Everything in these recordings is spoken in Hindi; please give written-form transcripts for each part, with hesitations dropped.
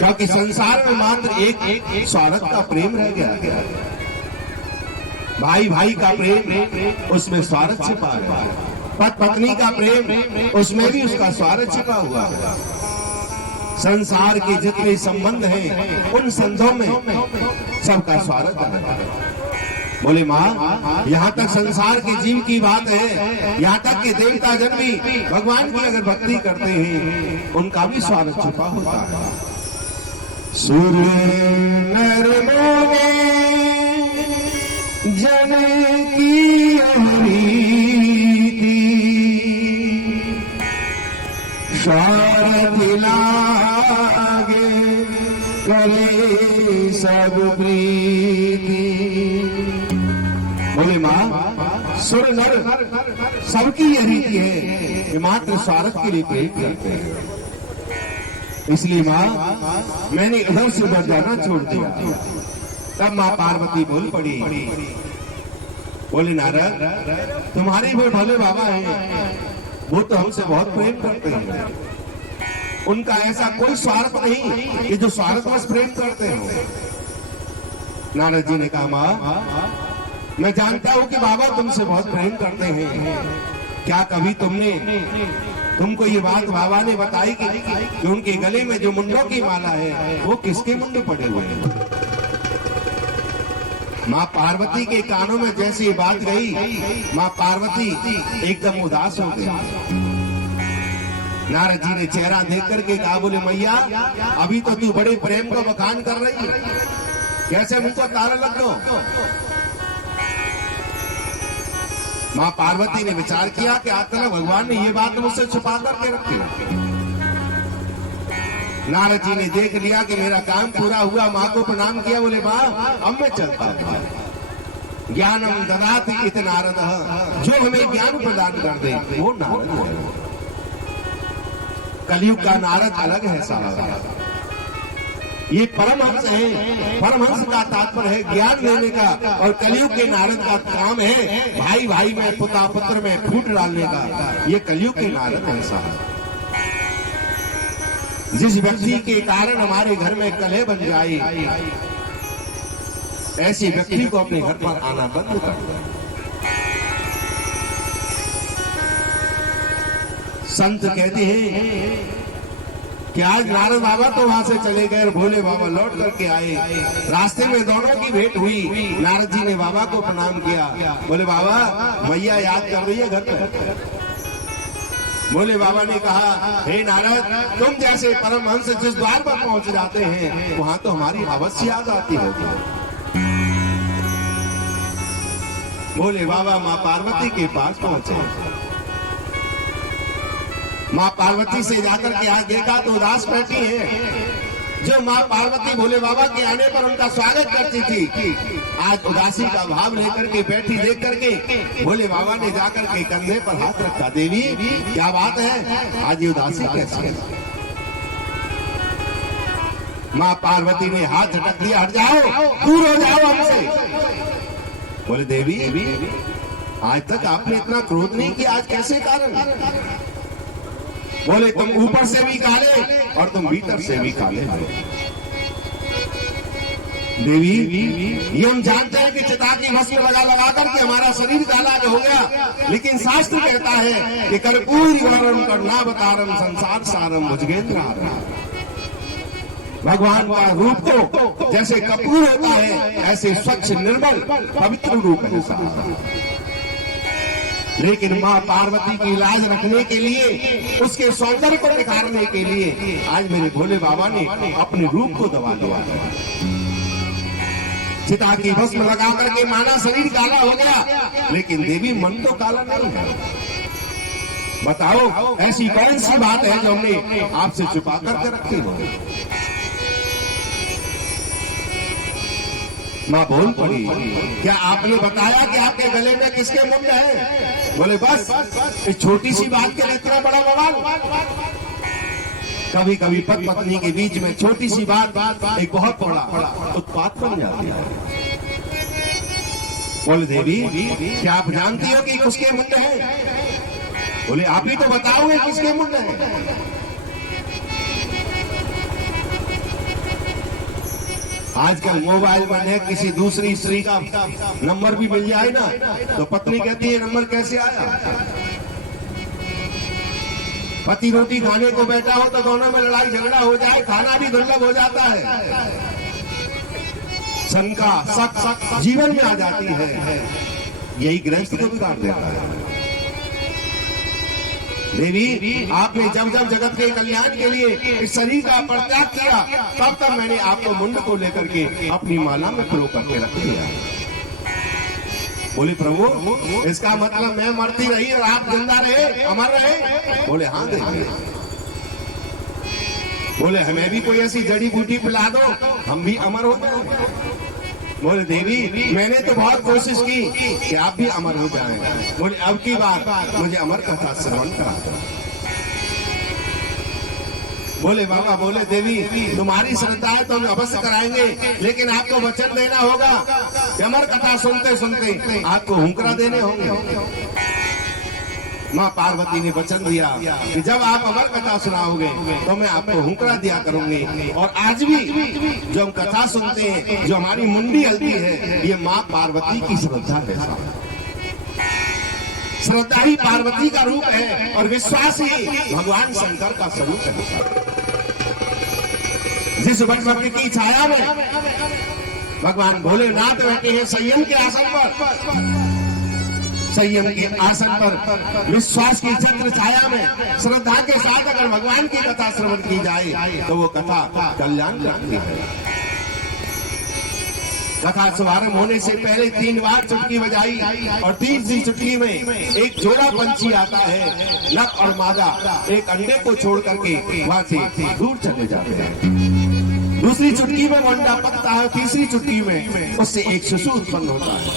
क्योंकि संसार में मात्र एक स्वार्थ का प्रेम रह गया। भाई भाई का प्रेम उसमें स्वार्थ छिपा है, पति पत्नी का प्रेम उसमें भी उसका स्वार्थ छिपा हुआ है। संसार के जितने संबंध हैं उन संबंधों में सबका स्वार्थ है। बोले माँ, यहाँ तक संसार के जीव की बात है, यहाँ तक कि देवता जन भी भगवान की अगर भक्ति करते हैं उनका भी स्वार्थ छुपा होता है। सुर नर मोगे जन की अमृति स्वार्थ लागे करे सब प्रीति। बोले माँ, सुर नर सबकी यह रीति है कि मात्र स्वार्थ के लिए प्रेम करते हैं। इसलिए माँ, मैंने उधर से उधर जाना छोड़ दिया। तब माँ पार्वती बोल पड़ी, बोले नारद, तुम्हारे वो भोले बाबा हैं, वो तो हमसे बहुत प्रेम करते हैं। उनका ऐसा कोई स्वार्थ नहीं कि जो स्वार्थवश प्रेम करते हो। नारद जी ने कहा, माँ, मैं जानता हूं कि बाबा तुमसे बहुत प्रेम करते हैं। क्या कभी तुमको ये बात बाबा ने बताई कि उनके गले में जो मुंडों की माला है वो किसके मुंडे पड़े हुए हैं? माँ पार्वती के कानों में जैसे ये बात गई, माँ पार्वती एकदम उदास हो गई। नारद जी ने चेहरा देख करके कहा, बोले मैया, अभी तो तू बड़े प्रेम को बखान कर रही है, कैसे मुझको ताला लग दो। माँ पार्वती ने विचार किया कि आज तक भगवान ने ये बात मुझसे छुपा करके रखी। नारद जी ने देख लिया कि मेरा काम पूरा हुआ, माँ को प्रणाम किया। बोले माँ, अब मैं चलता हूँ। ज्ञानम ददाति इत नारद, जो हमें ज्ञान प्रदान कर दे वो नारद है। कलयुग का नारद अलग है साहब, ये परमहंस है। परमहंस का तात्पर्य है ज्ञान देने का, और कलयुग के नारद का काम है भाई भाई में, पुता पुत्र में फूट डालने का। ये कलयुग के नारद है साहब। जिस व्यक्ति के कारण हमारे घर में कलह बन जाए, ऐसे व्यक्ति को अपने घर पर आना बंद कर दो। संत कहते हैं कि आज नारद बाबा तो वहां से चले गए और भोले बाबा लौट करके आए। रास्ते में दोनों की भेंट हुई। नारद जी ने बाबा को प्रणाम किया। बोले बाबा, मैया याद कर रही है घर पर। भोले बाबा ने कहा, हे नारद, तुम जैसे परमहंस जिस द्वार पर पहुंच जाते हैं वहां तो हमारी अवश्य याद आती होगी। भोले बाबा माँ पार्वती के पास पहुंचे। माँ पार्वती से जाकर के आज देखा तो उदास बैठी है। जो माँ पार्वती भोले बाबा के आने पर उनका स्वागत करती थी, आज उदासी का भाव लेकर के बैठी देख करके भोले बाबा ने जाकर के कंधे पर हाथ रखा। देवी, क्या बात है, आज ये उदासी कैसी है? माँ पार्वती ने हाथ झटक दिया, हट जाओ, दूर हो जाओ हमसे। बोले देवी, आज तक आपने इतना क्रोध नहीं किया, आज कैसे कारण? बोले तुम ऊपर से भी काले और तुम भीतर से भी काले हो। देवी, ये हम जानते हैं कि चिता की भस्म लगा करके हमारा शरीर काला हो गया, लेकिन शास्त्र कहता है कि कर्पूरी गौरम कर्णावतारम संसार सारम भुजगेंद्र। भगवान का रूप तो जैसे कपूर होता है, ऐसे स्वच्छ निर्मल पवित्र रूप है। लेकिन माँ पार्वती की लाज रखने के लिए, उसके सौंदर्य को निखारने के लिए आज मेरे भोले बाबा ने अपने रूप को दबा लिया। चिता की भस्म लगा करके माना शरीर काला हो गया, लेकिन देवी मन तो काला नहीं है। बताओ ऐसी कौन सी बात है जो हमने आपसे छुपा करके रखी हो? माँ बोल पड़ी, क्या आपने बताया कि आपके गले में किसके मुंड है? बोले बस इस छोटी सी बात के लिए इतना बड़ा बवाल। कभी कभी पति पत्नी के बीच में छोटी सी बात एक बहुत बड़ा उत्पात बन जाती है। बोले देवी, क्या आप जानती हो कि किसके मुंड है? बोले आप ही तो बताओगे किसके मुंड है। आजकल मोबाइल में न किसी दूसरी स्त्री का नंबर भी मिल जाए ना तो पत्नी कहती है नंबर कैसे आया। पति रोटी खाने को बैठा हो तो दोनों में लड़ाई झगड़ा हो जाए, खाना भी दुर्लभ हो जाता है, शंका शक जीवन में आ जाती है। यही गृहस्थ को बिगाड़ देता है। देवी, आपने जब जब जगत के कल्याण के लिए इस शरीर का परित्याग किया तब तक मैंने आपको मुंड को लेकर के अपनी माला में प्रो करके रख दिया। बोले प्रभु, इसका मतलब मैं मरती रही और आप जिंदा रहे, अमर रहे? बोले हाँ देवी। बोले हमें भी कोई ऐसी जड़ी बूटी पिला दो, हम भी अमर हो जाए। बोले देवी, मैंने तो बहुत कोशिश की कि आप भी अमर हो जाएं। बोले अब की बात मुझे अमर कथा श्रवण करा दो। बोले बाबा, बोले देवी, तुम्हारी श्रद्धा है तो हम अवश्य कराएंगे, लेकिन आपको वचन देना होगा कि अमर कथा सुनते सुनते आपको हुंकरा देने होंगे। माँ पार्वती ने वचन दिया कि जब आप अमर कथा सुनाओगे तो मैं आपको हुंकरा दिया करूंगी। और आज भी जो हम कथा सुनते हैं, जो हमारी मुंडी हलती है, ये माँ पार्वती की श्रद्धा है। श्रद्धा ही पार्वती का रूप है और विश्वास ही भगवान शंकर का स्वरूप है। जिस वट की छाया में भगवान भोलेनाथ बैठे हैं संयम के आसन पर, संयम के आसन पर विश्वास की छत्र छाया में श्रद्धा के साथ अगर भगवान की कथा श्रवण की जाए तो वो कथा कल्याण करती है। कथा शुभारंभ होने से पहले 3 बार चुटकी बजाई और तीसरी चुटकी में एक जोड़ा पंछी आता है, नर और मादा एक अंडे को छोड़ करके वहां से दूर चले जाते हैं। दूसरी चुटकी में वो अंडा पकता है, तीसरी चुटकी में उससे एक शिशु उत्पन्न होता है।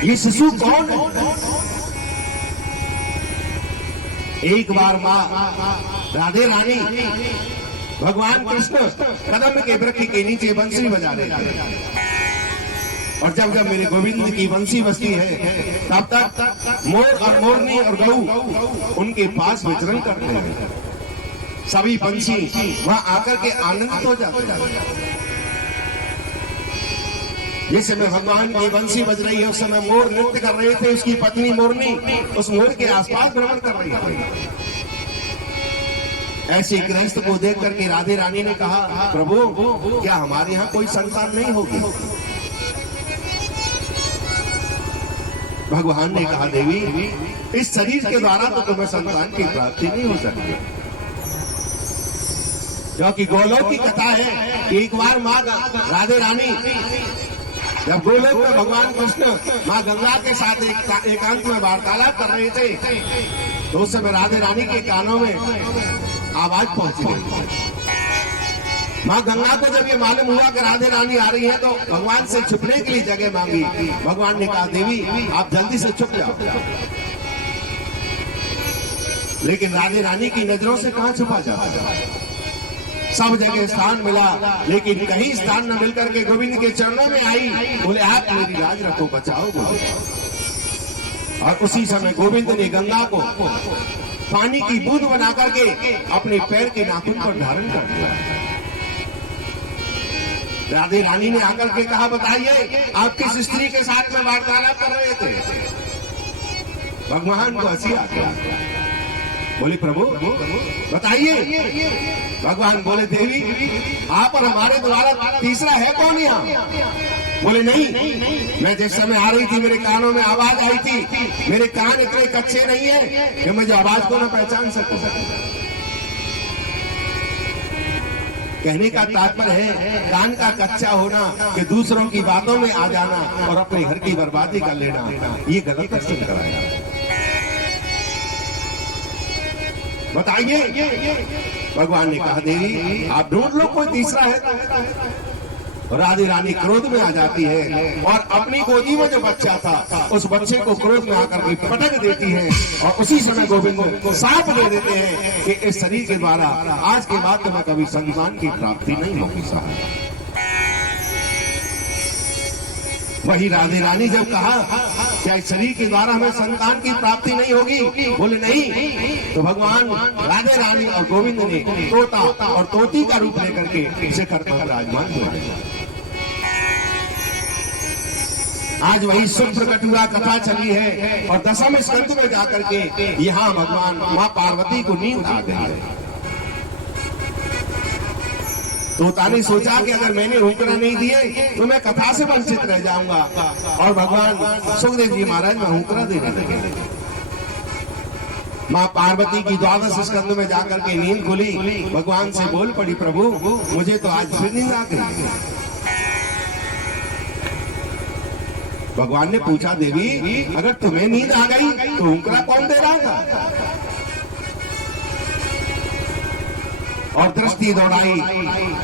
ये शिशु कौन है? एक बार माँ राधे रानी भगवान कृष्ण कदम के वृक्ष के नीचे बंसी बजा रहे थे, और जब जब मेरे गोविंद की बंसी बजती है तब तक मोर और मोरनी और गऊ उनके पास विचरण करते हैं। सभी पंछी वहां आकर के आनंदित हो जाते हैं। जिस समय भगवान की बंसी बज रही है उस समय मोर नृत्य कर रहे थे, उसकी पत्नी मोरनी उस मोर के आसपास भ्रमण कर रही थी। ऐसे गृहस्थ को देख करके राधे रानी ने कहा, प्रभु क्या हमारे यहाँ कोई संतान नहीं होगी? भगवान ने कहा, देवी इस शरीर के द्वारा तो तुम्हें संतान की प्राप्ति नहीं हो सकती, क्योंकि गोलोक की कथा है कि एक बार माँ राधे रानी जब गोलोक में भगवान कृष्ण माँ गंगा के साथ एकांत में वार्तालाप कर रहे थे तो उस समय राधे रानी के कानों में आवाज पहुंची गई। माँ गंगा को जब ये मालूम हुआ कि राधे रानी आ रही है तो भगवान से छुपने के लिए जगह मांगी। भगवान ने कहा, देवी आप जल्दी से छुप जाओ। लेकिन राधे रानी की नजरों से कहां छुपा जाता? सब जगह स्थान मिला, लेकिन कहीं स्थान न मिलकर के गोविंद के चरणों में आई। बोले आप मेरी लाज रखो, बचाओ बोले। और उसी समय गोविंद ने गंगा को पानी की बूंद बना करके अपने पैर के नाखून पर धारण कर दिया। राधे रानी ने आकर के कहा, बताइए आप किस स्त्री के साथ में वार्तालाप कर रहे थे? भगवान को हंसी आ गया। बोले प्रभु बताइए। भगवान बोले, देवी आप और हमारे द्वारा तीसरा है कौन यहाँ? बोले नहीं, मैं जिस समय आ रही थी मेरे कानों में आवाज आई थी। मेरे कान इतने कच्चे नहीं है कि मुझे आवाज को न पहचान सकूं। कहने का तात्पर्य है कान का कच्चा होना कि दूसरों की बातों में आ जाना और अपने घर की बर्बादी कर लेना, ये गलत दर्शन कराया। बताइए। भगवान ने कहा, देवी आप ढूंढ लो कोई तीसरा है। राधे रानी क्रोध में आ जाती है और अपनी गोदी में जो बच्चा था उस बच्चे को क्रोध में आकर के पटक देती है और उसी समय गोविंद को साफ दे देते हैं कि इस शरीर के द्वारा आज के बाद तुम्हें कभी संतान की प्राप्ति नहीं होगी। साहब वही राधे रानी जब कहा क्या इस शरीर के द्वारा हमें संतान की प्राप्ति नहीं होगी? बोले नहीं। तो भगवान राधे रानी और गोविंद ने तोता और तोती का रूप लेकर के शिखर पर विराजमान हुए। आज वही सुख प्रकट हुआ, कथा चली है और दशम स्कंद में जाकर के यहाँ भगवान माँ पार्वती को नींद आ गई है। तोता ने सोचा कि अगर मैंने हुक्रा नहीं दिए तो मैं कथा से वंचित रह जाऊंगा, और भगवान सुखदेव जी महाराज में हुक्रा देने लगे। माँ पार्वती की द्वादश स्कंद में जाकर के नींद खुली, भगवान से बोल पड़ी, प्रभु मुझे तो आज फिर नींद आ गई। भगवान ने पूछा, देवी अगर तुम्हें नींद आ गई तो हुक्रा कौन दे रहा था? और दृष्टि दौड़ाई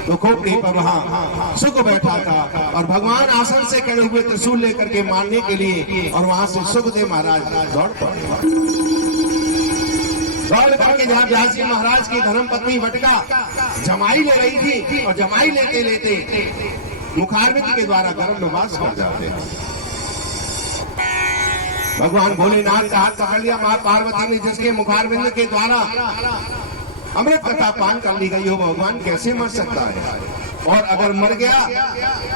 तो खोपड़ी पर वहां सुख बैठा था, और भगवान आसन से खड़े हुए त्रिशूल लेकर के मारने के लिए, और वहां से सुखदेव महाराज दौड़ पड़े। दौड़ करके जहां व्यास जी महाराज की धर्म पत्नी वटका जमाई ले रही थी, और जमाई लेते लेते मुखारविंद के द्वारा गर्भ में वास कर जाते हैं। भगवान भोलेनाथ का हाथ पकड़ लिया मां पार्वती ने, जिसके मुखारविंद के द्वारा अमृत कथा पान कर ली गई हो, भगवान कैसे मर सकता है? और अगर मर गया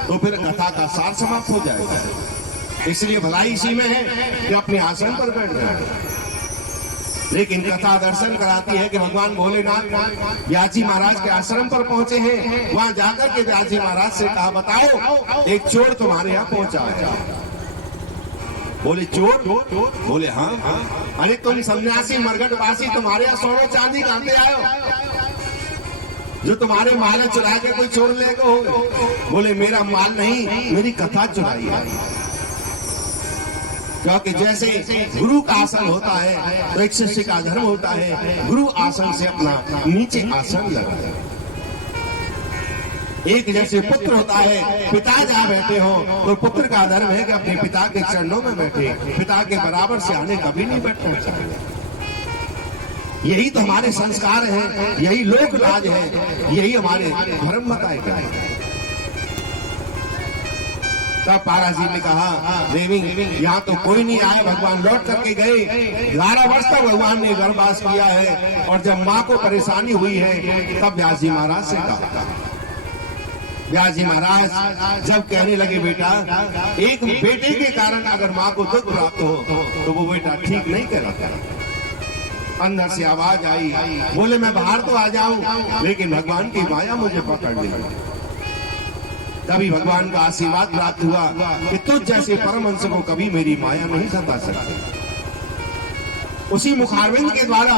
तो फिर कथा का सार समाप्त हो जाएगा। इसलिए भलाई इसी में है कि अपने आसन पर बैठ जाए। लेकिन कथा दर्शन कराती है कि भगवान भोलेनाथ व्यास जी महाराज के आश्रम पर पहुंचे हैं। वहां जाकर के व्यास जी महाराज से कहा, बताओ एक चोर तुम्हारे यहाँ पहुंचा है। बोले चोर? बोले हाँ। अरे तुम सन्यासी मरघटवासी, तुम्हारे यहाँ सोना चांदी कहां पे आयो जो तुम्हारे माल चुरा के कोई चोर ले गए हो? बोले मेरा माल नहीं, मेरी कथा चुराई है। क्योंकि जैसे गुरु का आसन होता है तो एक शिष्य का धर्म होता है गुरु आसन से अपना नीचे आसन लगाए। एक जैसे पुत्र होता है, पिता जहाँ बैठे हो तो पुत्र का धर्म है कि अपने पिता के चरणों में बैठे, पिता के बराबर से आने कभी नहीं बैठना चाहिए। यही तो हमारे संस्कार हैं, यही लोक लाज है, यही हमारे धर्म बताए गए। तब पारा जी ने कहा, देवी यहाँ तो कोई नहीं आया, भगवान लौट करके गए। 11 वर्ष तक भगवान ने गर्भवास किया है, और जब माँ को परेशानी हुई है तब व्यास जी महाराज से कहा। व्यास जी महाराज जब कहने लगे, बेटा एक बेटे के कारण अगर माँ को दुख प्राप्त हो तो वो बेटा ठीक नहीं कहलाता। अंदर से आवाज आई, बोले मैं बाहर तो आ जाऊं लेकिन भगवान की माया मुझे पकड़ ली। तभी भगवान का आशीर्वाद प्राप्त हुआ कि तुझ जैसे परमहंस को कभी मेरी माया नहीं सता सकती। उसी मुखारविंद के द्वारा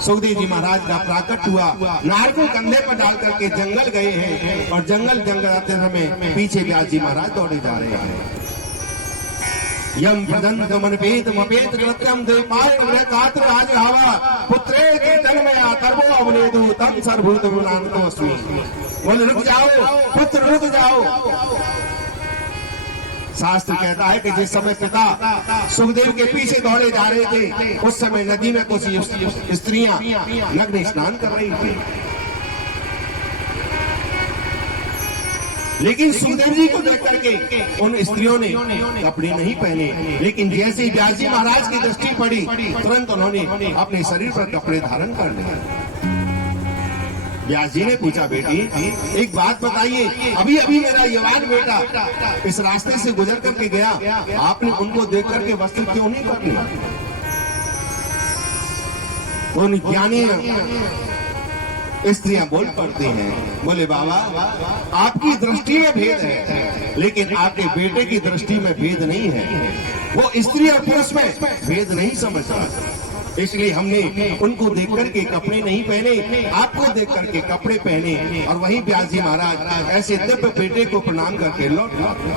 सुखदेव जी महाराज का प्राकट हुआ। नार को कंधे पर डाल करके जंगल गए हैं, और जंगल आते समय पीछे व्यास जी महाराज दौड़े जा रहे हैं। यम प्रदंत मनपेत मपेत कृत्यम देवपाल कात्र राज हवा पुत्रे के जन्मया तर्वो अवनेदु तम सर्वभूत गुणान्तो अस्मि। बोले रुक जाओ पुत्र, रुक जाओ। शास्त्र कहता है कि जिस समय पिता सुखदेव के पीछे दौड़े जा रहे थे, उस समय नदी में कुछ स्त्रियां नग्न स्नान कर रही थी। लेकिन सुखदेव जी को देख करके उन स्त्रियों ने कपड़े नहीं पहने, लेकिन जैसे ही व्यास जी महाराज की दृष्टि पड़ी तुरंत उन्होंने अपने शरीर पर कपड़े धारण कर लिए। व्यास जी ने पूछा, बेटी एक बात बताइए, अभी अभी मेरा यवान बेटा इस रास्ते से गुजर करके गया, आपने उनको देख करके वस्त्र क्यों नहीं पहने? उन ज्ञानी स्त्रियां बोल पड़ती हैं, बोले बाबा आपकी दृष्टि में भेद है, लेकिन आपके बेटे की दृष्टि में भेद नहीं है। वो स्त्री और पुरुष में भेद नहीं समझता, इसलिए हमने उनको देख करके कपड़े नहीं पहने, आपको देख करके कपड़े पहने। और वहीं व्यास जी महाराज ऐसे दिव्य बेटे को प्रणाम करके लौट आते।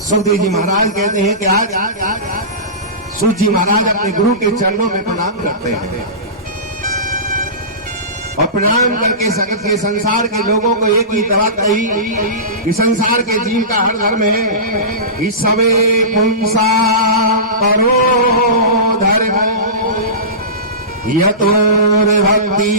सुखदेव जी महाराज कहते हैं कि आज सूत जी महाराज अपने गुरु के चरणों में प्रणाम करते हैं, और प्रणाम करके जगत के संसार के लोगों को एक ही बात कही कि संसार के जीव का हर धर्म है कि सवे पुंसा परो धर्म यतोर भक्ति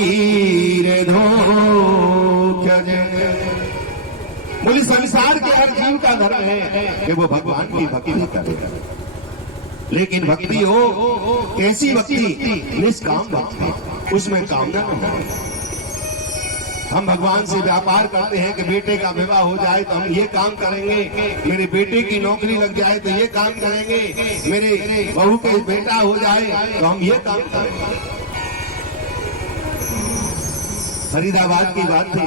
बोली संसार के हर जीव का धर्म है कि वो भगवान की भक्ति करे, लेकिन भक्ति हो कैसी भक्ति? निष्काम भक्ति, उसमें कामना न हो। हम भगवान से व्यापार करते हैं कि बेटे का विवाह हो जाए तो हम ये काम करेंगे, मेरे बेटे की नौकरी लग जाए तो ये काम करेंगे, मेरे बहू का बेटा हो जाए तो हम ये काम करेंगे। फरीदाबाद की बात थी,